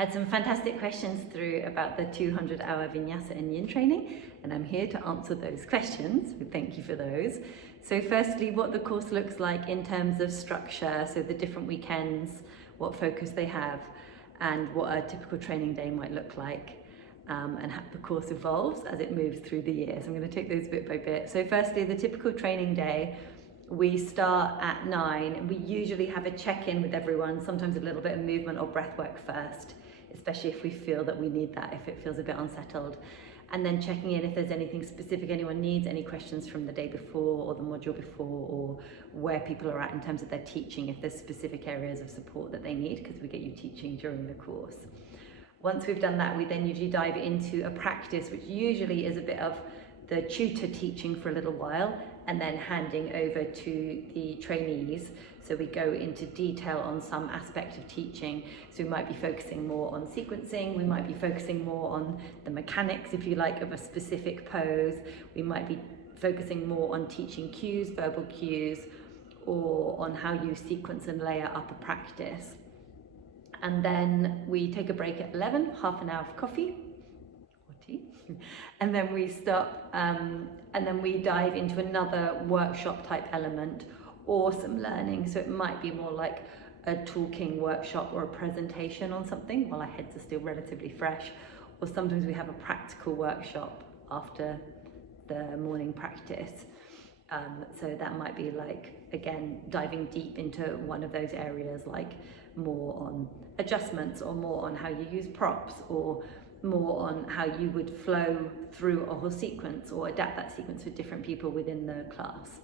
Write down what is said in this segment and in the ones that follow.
Had some fantastic questions through about the 200-hour vinyasa and yin training, and I'm here to answer those questions. Thank you for those. So firstly, what the course looks like in terms of structure, so the different weekends, what focus they have, and what a typical training day might look like, and how the course evolves as it moves through the year. So I'm going to take those bit by bit. So firstly, the typical training day, we start at 9, and we usually have a check-in with everyone, sometimes a little bit of movement or breath work first, especially if we feel that we need that, if it feels a bit unsettled. And then checking in if there's anything specific anyone needs, any questions from the day before or the module before, or where people are at in terms of their teaching, if there's specific areas of support that they need, because we get you teaching during the course. Once we've done that, we then usually dive into a practice, which usually is a bit of the tutor teaching for a little while and then handing over to the trainees. So we go into detail on some aspect of teaching. So we might be focusing more on sequencing, we might be focusing more on the mechanics, if you like, of a specific pose. We might be focusing more on teaching cues, verbal cues, or on how you sequence and layer up a practice. And then we take a break at 11, half an hour of coffee, or tea, and then we stop, and then we dive into another workshop type element or some learning. So it might be more like a talking workshop or a presentation on something while our heads are still relatively fresh, or sometimes we have a practical workshop after the morning practice. So that might be like, again, diving deep into one of those areas, like more on adjustments, or more on how you use props, or more on how you would flow through a whole sequence or adapt that sequence with different people within the class.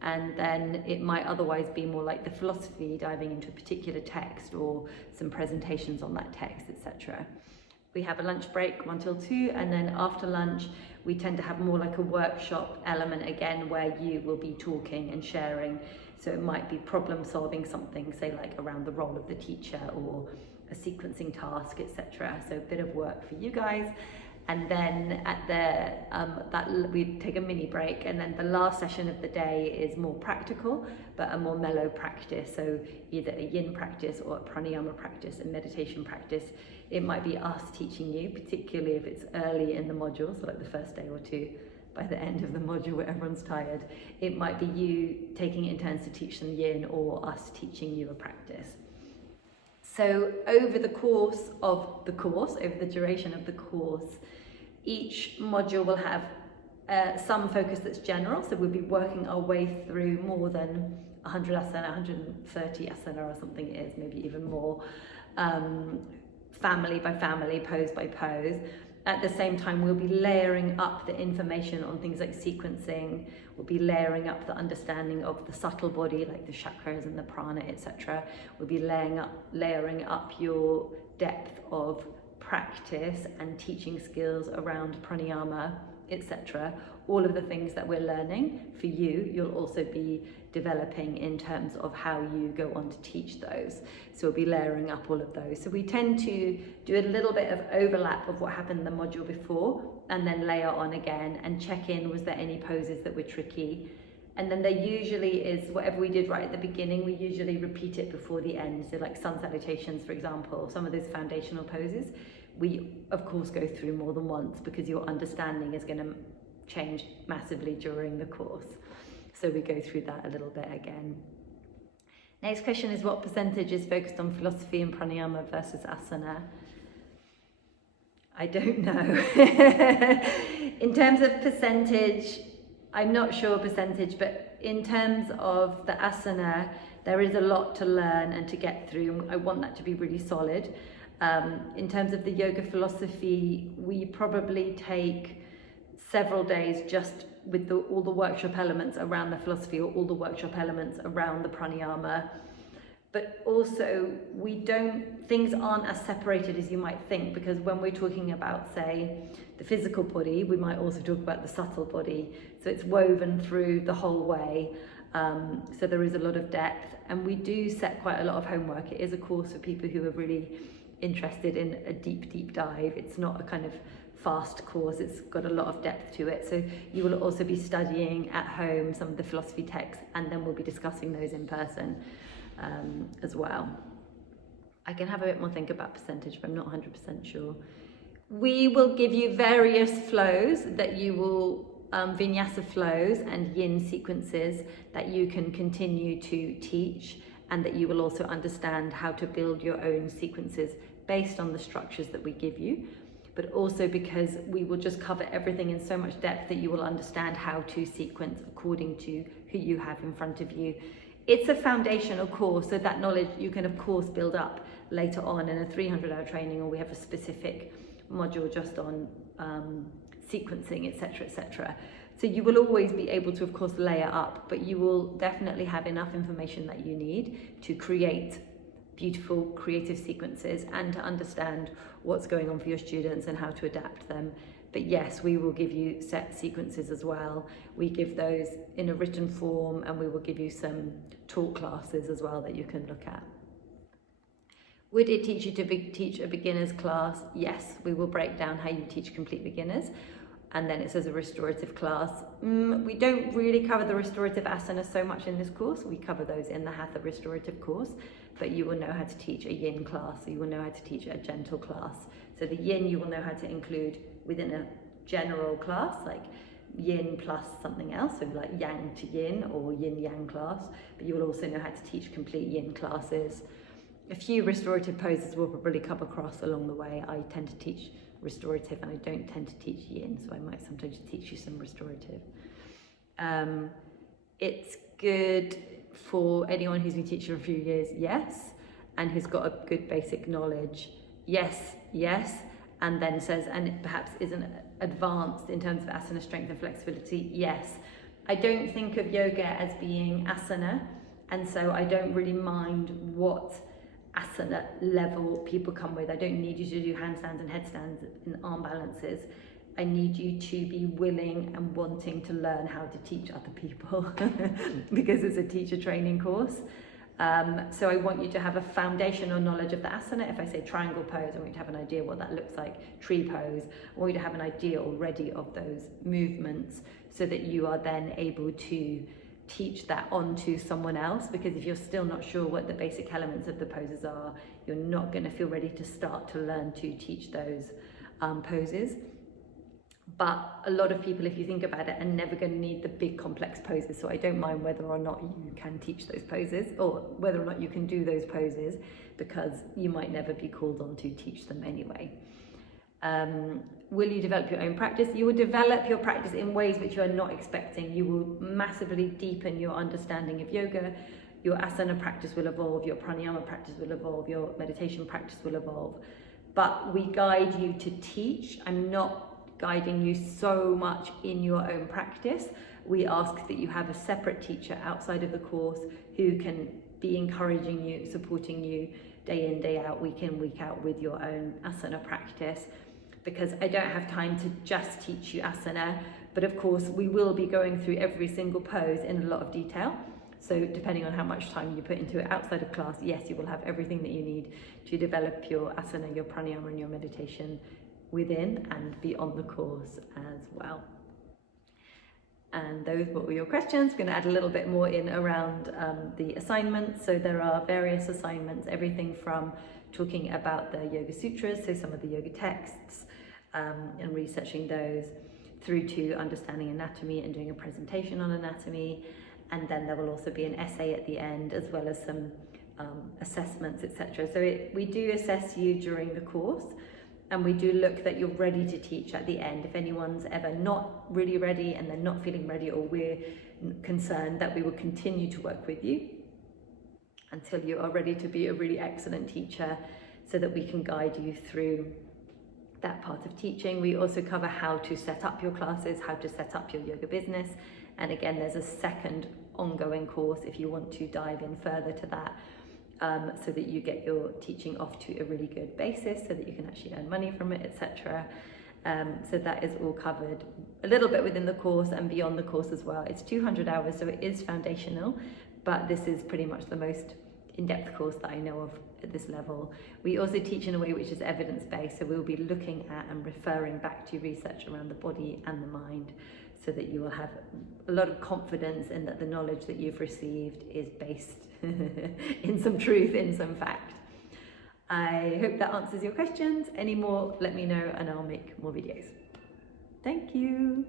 And then it might otherwise be more like the philosophy, diving into a particular text or some presentations on that text, etc. We have a lunch break, 1 till 2, and then after lunch we tend to have more like a workshop element again, where you will be talking and sharing. So it might be problem solving something, say like around the role of the teacher or a sequencing task, etc. So a bit of work for you guys. And then at the we take a mini break, and then the last session of the day is more practical, but a more mellow practice. So either a yin practice or a pranayama practice, a meditation practice. It might be us teaching you, particularly if it's early in the module, so like the first day or two. By the end of the module where everyone's tired, it might be you taking it in turns to teach them yin, or us teaching you a practice. So over the course of the course, over the duration of the course, each module will have some focus that's general. So we'll be working our way through more than 100 asana, 130 asana or something it is, maybe even more, family by family, pose by pose. At the same time, we'll be layering up the information on things like sequencing. We'll be layering up the understanding of the subtle body, like the chakras and the prana, etc. We'll be layering up your depth of practice and teaching skills around pranayama, etc. All of the things that we're learning for you, you'll also be developing in terms of how you go on to teach those. So we'll be layering up all of those. So we tend to do a little bit of overlap of what happened in the module before, and then layer on again and check in, was there any poses that were tricky? And then there usually is, whatever we did right at the beginning, we usually repeat it before the end. So like sun salutations, for example, some of those foundational poses, we of course go through more than once, because your understanding is going to change massively during the course. So we go through that a little bit again. Next question is, what percentage is focused on philosophy and pranayama versus asana? I don't know. In terms of percentage, I'm not sure percentage, but in terms of the asana, there is a lot to learn and to get through. I want that to be really solid. In terms of the yoga philosophy, we probably take several days just with all the workshop elements around the philosophy, or all the workshop elements around the pranayama. But also, things aren't as separated as you might think, because when we're talking about, say, the physical body, we might also talk about the subtle body. So it's woven through the whole way. So there is a lot of depth, and we do set quite a lot of homework. It is a course for people who are really interested in a deep dive. It's not a kind of fast course, it's got a lot of depth to it. So you will also be studying at home some of the philosophy texts, and then we'll be discussing those in person as well. I can have a bit more think about percentage, but I'm not 100% sure. We will give you various flows that you will, vinyasa flows and yin sequences that you can continue to teach, and that you will also understand how to build your own sequences based on the structures that we give you. But also because we will just cover everything in so much depth that you will understand how to sequence according to who you have in front of you. It's a foundational course, so that knowledge you can of course build up later on in a 300-hour training, or we have a specific module just on sequencing, etc., etc. So you will always be able to of course layer up, but you will definitely have enough information that you need to create beautiful creative sequences and to understand what's going on for your students and how to adapt them. But yes, we will give you set sequences as well. We give those in a written form, and we will give you some talk classes as well that you can look at. Would it teach you to teach a beginner's class? Yes, we will break down how you teach complete beginners. And then it says a restorative class. We don't really cover the restorative asanas so much in this course. We cover those in the Hatha restorative course, but you will know how to teach a yin class, so you will know how to teach a gentle class. So the yin you will know how to include within a general class, like yin plus something else, so like yang to yin or yin yang class, but you will also know how to teach complete yin classes. A few restorative poses will probably come across along the way. I tend to teach restorative and I don't tend to teach yin, so I might sometimes teach you some restorative. It's good for anyone who's been teaching for a few years, yes, and who's got a good basic knowledge, yes, and then says, and it perhaps isn't advanced in terms of asana strength and flexibility, yes. I don't think of yoga as being asana, and so I don't really mind what asana level people come with. I don't need you to do handstands and headstands and arm balances. I need you to be willing and wanting to learn how to teach other people because it's a teacher training course. So I want you to have a foundational knowledge of the asana. If I say triangle pose, I want you to have an idea what that looks like. Tree pose, I want you to have an idea already of those movements so that you are then able to teach that on to someone else, because if you're still not sure what the basic elements of the poses are, you're not going to feel ready to start to learn to teach those poses. But a lot of people, if you think about it, are never going to need the big complex poses, so I don't mind whether or not you can teach those poses or whether or not you can do those poses, because you might never be called on to teach them anyway. Will you develop your own practice? You will develop your practice in ways which you are not expecting. You will massively deepen your understanding of yoga. Your asana practice will evolve, your pranayama practice will evolve, your meditation practice will evolve. But we guide you to teach. I'm not guiding you so much in your own practice. We ask that you have a separate teacher outside of the course who can be encouraging you, supporting you day in, day out, week in, week out with your own asana practice. Because I don't have time to just teach you asana, but of course we will be going through every single pose in a lot of detail. So depending on how much time you put into it outside of class, yes, you will have everything that you need to develop your asana, your pranayama and your meditation within and beyond the course as well. And those were all your questions. I'm going to add a little bit more in around the assignments. So there are various assignments, everything from talking about the Yoga Sutras, so some of the yoga texts, and researching those, through to understanding anatomy and doing a presentation on anatomy. And then there will also be an essay at the end, as well as some assessments, etc. So we do assess you during the course, and we do look that you're ready to teach at the end. If anyone's ever not really ready and they're not feeling ready, or we're concerned, that we will continue to work with you until you are ready to be a really excellent teacher, so that we can guide you through that part of teaching. We also cover how to set up your classes, how to set up your yoga business. And again, there's a second ongoing course if you want to dive in further to that, so that you get your teaching off to a really good basis, so that you can actually earn money from it, etc. So that is all covered a little bit within the course and beyond the course as well. It's 200 hours, so it is foundational, but this is pretty much the most in-depth course that I know of at this level. We also teach in a way which is evidence-based, so we'll be looking at and referring back to research around the body and the mind, so that you will have a lot of confidence in that the knowledge that you've received is based in some truth, in some fact. I hope that answers your questions. Any more, let me know and I'll make more videos. Thank you.